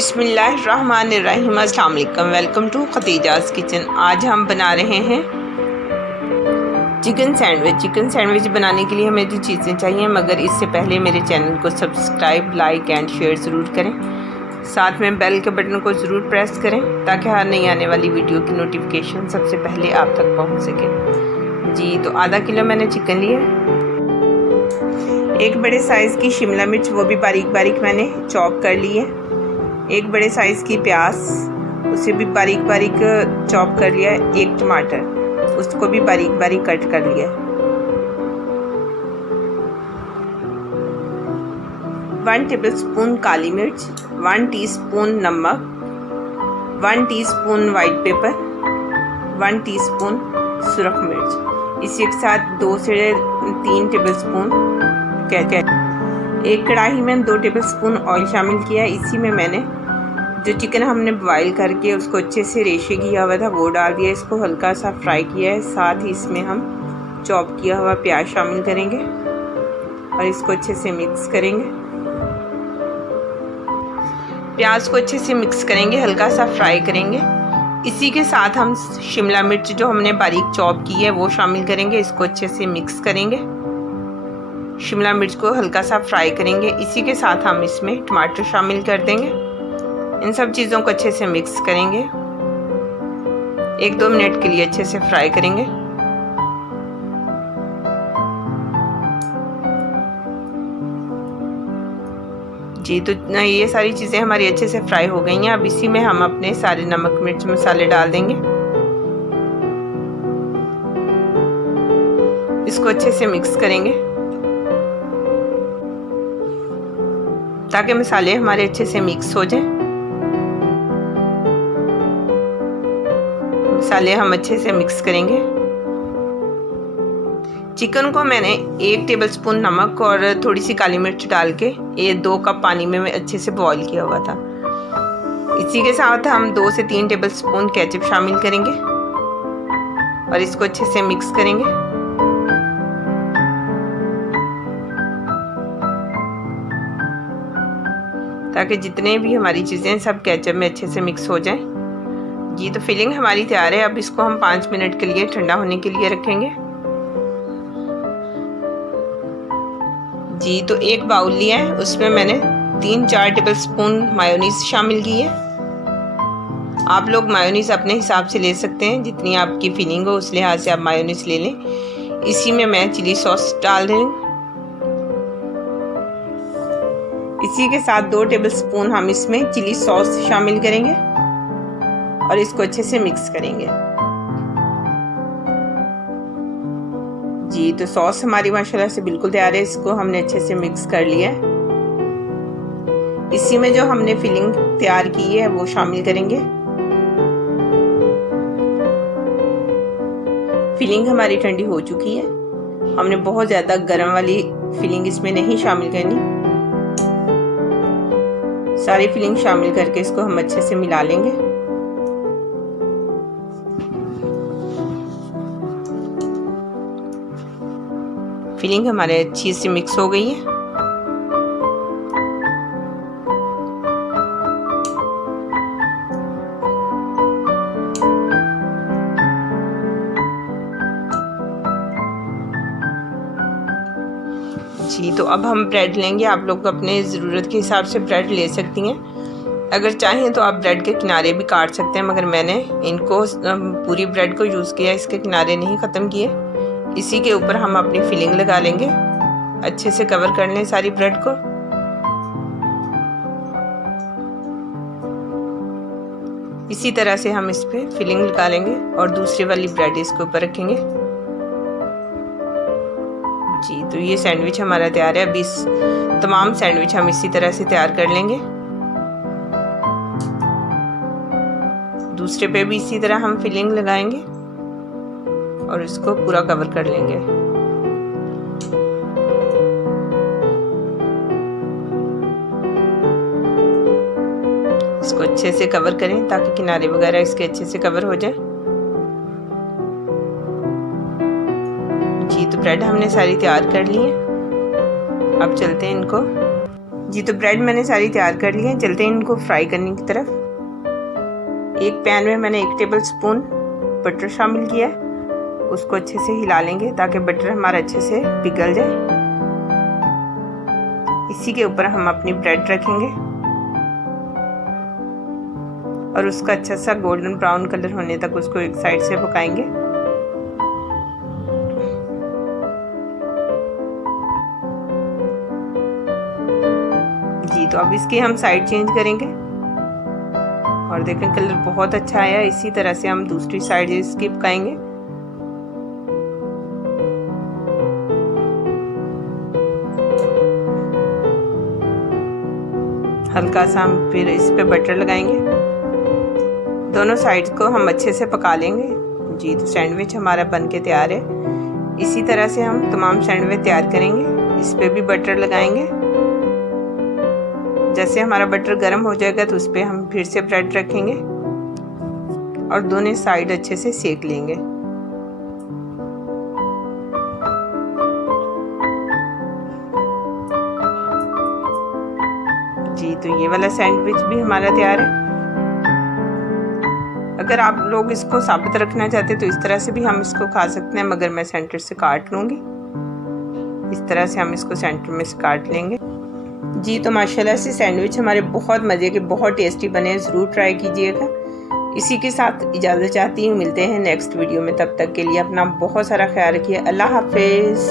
बिस्मिल्लाहिर्रहमानिर्रहीम। अस्सलाम वालेकुम। Welcome to Khatija's kitchen. आज हम बना रहे हैं चिकन सैंडविच। चिकन सैंडविच बनाने के लिए हमें जो चीज़ें चाहिए, मगर इससे पहले मेरे चैनल को सब्सक्राइब, लाइक एंड शेयर ज़रूर करें। साथ में बेल के बटन को ज़रूर प्रेस करें ताकि हर नई आने वाली वीडियो की नोटिफिकेशन सबसे पहले आप तक पहुँच सके। जी, तो आधा किलो मैंने चिकन लिया। एक बड़े साइज़ की शिमला मिर्च, वो भी बारीक बारीक मैंने चॉप कर ली है। एक बड़े साइज़ की प्याज, उसे भी बारीक बारीक चॉप कर लिया है। एक टमाटर, उसको भी बारीक बारीक कट कर लिया है। 1 टेबलस्पून काली मिर्च, 1 टीस्पून नमक, 1 टीस्पून वाइट पेपर, 1 टीस्पून सुरख मिर्च। इसी के साथ 2 से 3 टेबलस्पून एक कढ़ाई में 2 टेबलस्पून ऑयल शामिल किया है। इसी में मैंने जो चिकन हमने बॉईल करके उसको अच्छे से रेशे किया हुआ था वो डाल दिया। इसको हल्का सा फ्राई किया है। साथ ही इसमें हम चॉप किया हुआ प्याज शामिल करेंगे और इसको अच्छे से मिक्स करेंगे। प्याज को अच्छे से मिक्स करेंगे, हल्का सा फ्राई करेंगे। इसी के साथ हम शिमला मिर्च जो हमने बारीक चॉप की है वो शामिल करेंगे। इसको अच्छे से मिक्स करेंगे। शिमला मिर्च को हल्का सा फ्राई करेंगे। इसी के साथ हम इसमें टमाटर शामिल कर देंगे। इन सब चीज़ों को अच्छे से मिक्स करेंगे। 1-2 मिनट के लिए अच्छे से फ्राई करेंगे। जी, तो ये सारी चीज़ें हमारी अच्छे से फ्राई हो गई हैं। अब इसी में हम अपने सारे नमक मिर्च मसाले डाल देंगे। इसको अच्छे से मिक्स करेंगे ताकि मसाले हमारे अच्छे से मिक्स हो जाएं। मसाले हम अच्छे से मिक्स करेंगे। चिकन को मैंने 1 टेबलस्पून नमक और थोड़ी सी काली मिर्च डाल के 2 कप पानी में अच्छे से बॉईल किया हुआ था। इसी के साथ हम 2 से 3 टेबलस्पून केचप शामिल करेंगे और इसको अच्छे से मिक्स करेंगे। ताकि जितने भी हमारी चीज़ें सब केचप में अच्छे से मिक्स हो जाएं। जी, तो फिलिंग हमारी तैयार है। अब इसको हम 5 मिनट के लिए ठंडा होने के लिए रखेंगे। जी, तो एक बाउल लिया है, उसमें मैंने 3-4 टेबलस्पून मायोनीज शामिल की है। आप लोग मायोनीज अपने हिसाब से ले सकते हैं, जितनी आपकी फिलिंग हो उस लिहाज से आप मायोनीज ले लें। इसी में मैं चिली सॉस डाल रही हूँ। इसी के साथ 2 टेबलस्पून हम इसमें चिली सॉस शामिल करेंगे और इसको अच्छे से मिक्स करेंगे। जी, तो सॉस हमारी माशाल्लाह से बिल्कुल तैयार है। इसको हमने अच्छे से मिक्स कर लिया है। इसी में जो हमने फिलिंग तैयार की है वो शामिल करेंगे। फिलिंग हमारी ठंडी हो चुकी है। हमने बहुत ज़्यादा गर्म वाली फिलिंग इसमें नहीं शामिल करनी। सारी फिलिंग शामिल करके इसको हम अच्छे से मिला लेंगे। फिलिंग हमारे अच्छी से मिक्स हो गई है। जी, तो अब हम ब्रेड लेंगे। आप लोग अपने ज़रूरत के हिसाब से ब्रेड ले सकती हैं। अगर चाहें तो आप ब्रेड के किनारे भी काट सकते हैं, मगर मैंने इनको पूरी ब्रेड को यूज़ किया, इसके किनारे नहीं ख़त्म किए। इसी के ऊपर हम अपनी फिलिंग लगा लेंगे। अच्छे से कवर कर लें सारी ब्रेड को। इसी तरह से हम इस पे फिलिंग लगा लेंगे और दूसरी वाली ब्रेड इसके ऊपर रखेंगे। जी, तो ये सैंडविच हमारा तैयार है। अब इस तमाम सैंडविच हम इसी तरह से तैयार कर लेंगे। दूसरे पे भी इसी तरह हम फिलिंग लगाएंगे और इसको पूरा कवर कर लेंगे। इसको अच्छे से कवर करें ताकि किनारे वगैरह इसके अच्छे से कवर हो जाए। जी, तो ब्रेड हमने सारी तैयार कर ली है। अब चलते हैं इनको जी तो ब्रेड मैंने सारी तैयार कर ली है, चलते हैं इनको फ्राई करने की तरफ। एक पैन में मैंने 1 टेबल स्पून बटर शामिल किया है, उसको अच्छे से हिला लेंगे ताकि बटर हमारा अच्छे से पिघल जाए। इसी के ऊपर हम अपनी ब्रेड रखेंगे और उसका अच्छा सा गोल्डन ब्राउन कलर होने तक उसको एक साइड से पकाएंगे। जी तो अब इसकी हम साइड चेंज करेंगे और देखें कलर बहुत अच्छा आया। इसी तरह से हम दूसरी साइड इसकी पकाएंगे। हल्का सा हम फिर इस पे बटर लगाएंगे, दोनों साइड्स को हम अच्छे से पका लेंगे। जी तो सैंडविच हमारा बन के तैयार है। इसी तरह से हम तमाम सैंडविच तैयार करेंगे। इस पे भी बटर लगाएंगे। जैसे हमारा बटर गर्म हो जाएगा तो उस पर हम फिर से ब्रेड रखेंगे और दोनों साइड अच्छे से सेक लेंगे। जी तो ये वाला सैंडविच भी हमारा तैयार है। अगर आप लोग इसको साबुत रखना चाहते तो इस तरह से भी हम इसको खा सकते हैं, मगर मैं सेंटर से काट लूँगी। इस तरह से हम इसको सेंटर में से काट लेंगे। जी तो माशाल्लाह से सैंडविच हमारे बहुत मज़े के, बहुत टेस्टी बने हैं, ज़रूर ट्राई कीजिएगा। इसी के साथ इजाज़त चाहती हूँ, मिलते हैं नेक्स्ट वीडियो में। तब तक के लिए अपना बहुत सारा ख्याल रखिए। अल्लाह हाफिज़।